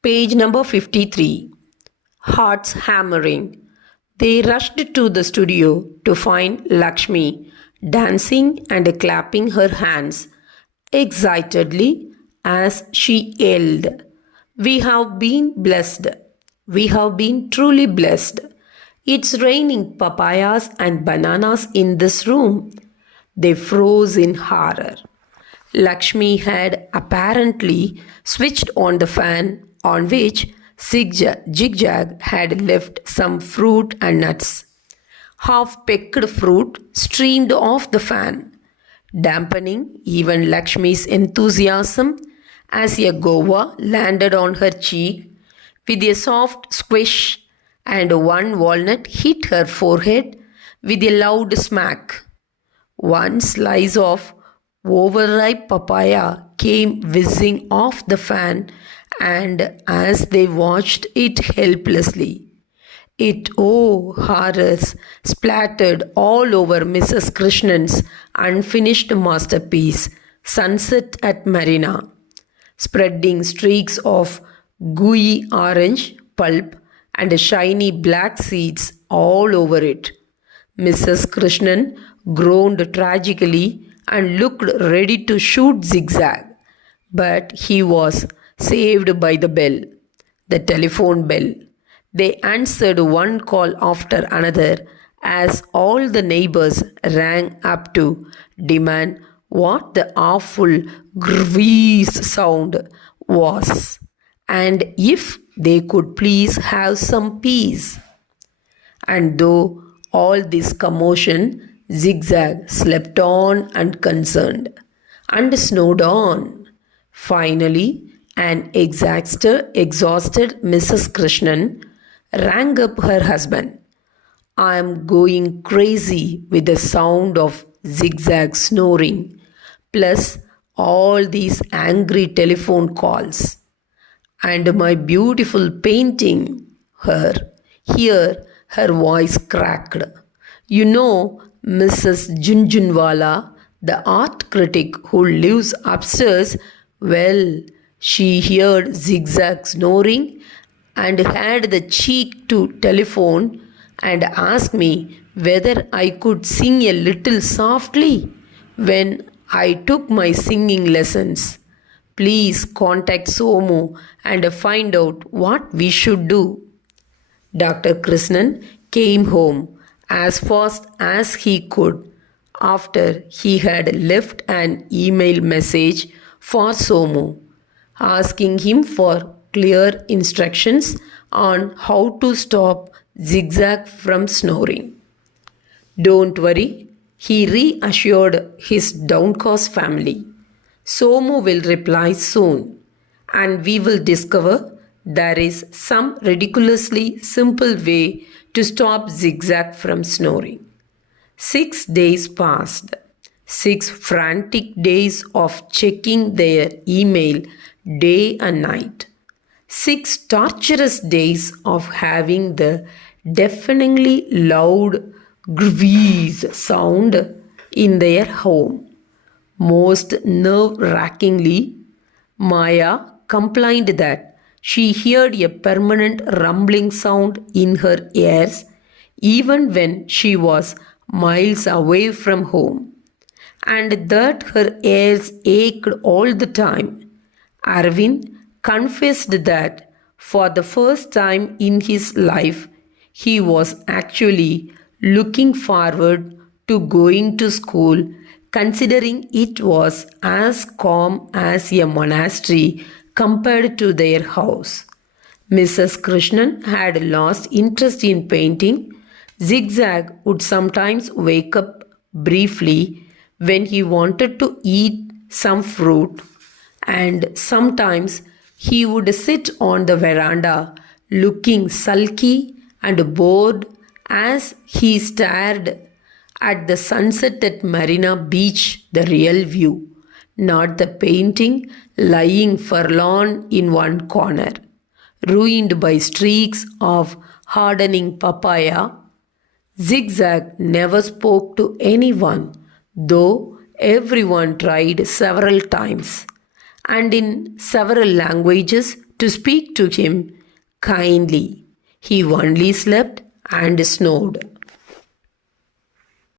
Page number 53. Hearts hammering. They rushed to the studio to find Lakshmi dancing and clapping her hands excitedly as she yelled, "We have been blessed. We have been truly blessed. It's raining papayas and bananas in this room." They froze in horror. Lakshmi had apparently switched on the fan on which Zigzag had left some fruit and nuts. Half-picked fruit streamed off the fan, dampening even Lakshmi's enthusiasm as a guava landed on her cheek with a soft squish and one walnut hit her forehead with a loud smack. One slice of overripe papaya came whizzing off the fan, and as they watched it helplessly, it, oh horrors, splattered all over Mrs. Krishnan's unfinished masterpiece, Sunset at Marina, spreading streaks of gooey orange pulp and shiny black seeds all over it. Mrs. Krishnan groaned tragically and looked ready to shoot Zigzag, but he was saved by the bell, the telephone bell. They answered one call after another as all the neighbors rang up to demand what the awful grvees sound was, and if they could please have some peace. And though all this commotion, Zigzag slept on unconcerned and snowed on. Finally, an exhausted Mrs. Krishnan rang up her husband. "I am going crazy with the sound of Zigzag snoring, plus all these angry telephone calls. And my beautiful painting." Here her voice cracked. "You know, Mrs. Junjunwala, the art critic who lives upstairs, well, she heard Zigzag snoring and had the cheek to telephone and ask me whether I could sing a little softly when I took my singing lessons. Please contact Somu and find out what we should do." Dr. Krishnan came home as fast as he could after he had left an email message for Somu, asking him for clear instructions on how to stop Zigzag from snoring. "Don't worry," he reassured his downcast family. "Somu will reply soon, and we will discover there is some ridiculously simple way to stop Zigzag from snoring." 6 days passed. 6 frantic days of checking their email day and night. 6 torturous days of having the deafeningly loud grvees sound in their home. Most nerve-wrackingly, Maya complained that she heard a permanent rumbling sound in her ears even when she was miles away from home, and that her ears ached all the time. Arvind confessed that for the first time in his life, he was actually looking forward to going to school, considering it was as calm as a monastery compared to their house. Mrs. Krishnan had lost interest in painting. Zigzag would sometimes wake up briefly when he wanted to eat some fruit, and sometimes he would sit on the veranda looking sulky and bored as he stared at the sunset at Marina Beach, the real view, not the painting lying forlorn in one corner, ruined by streaks of hardening papaya. Zigzag never spoke to anyone, though everyone tried several times, and in several languages to speak to him kindly. He only slept and snored.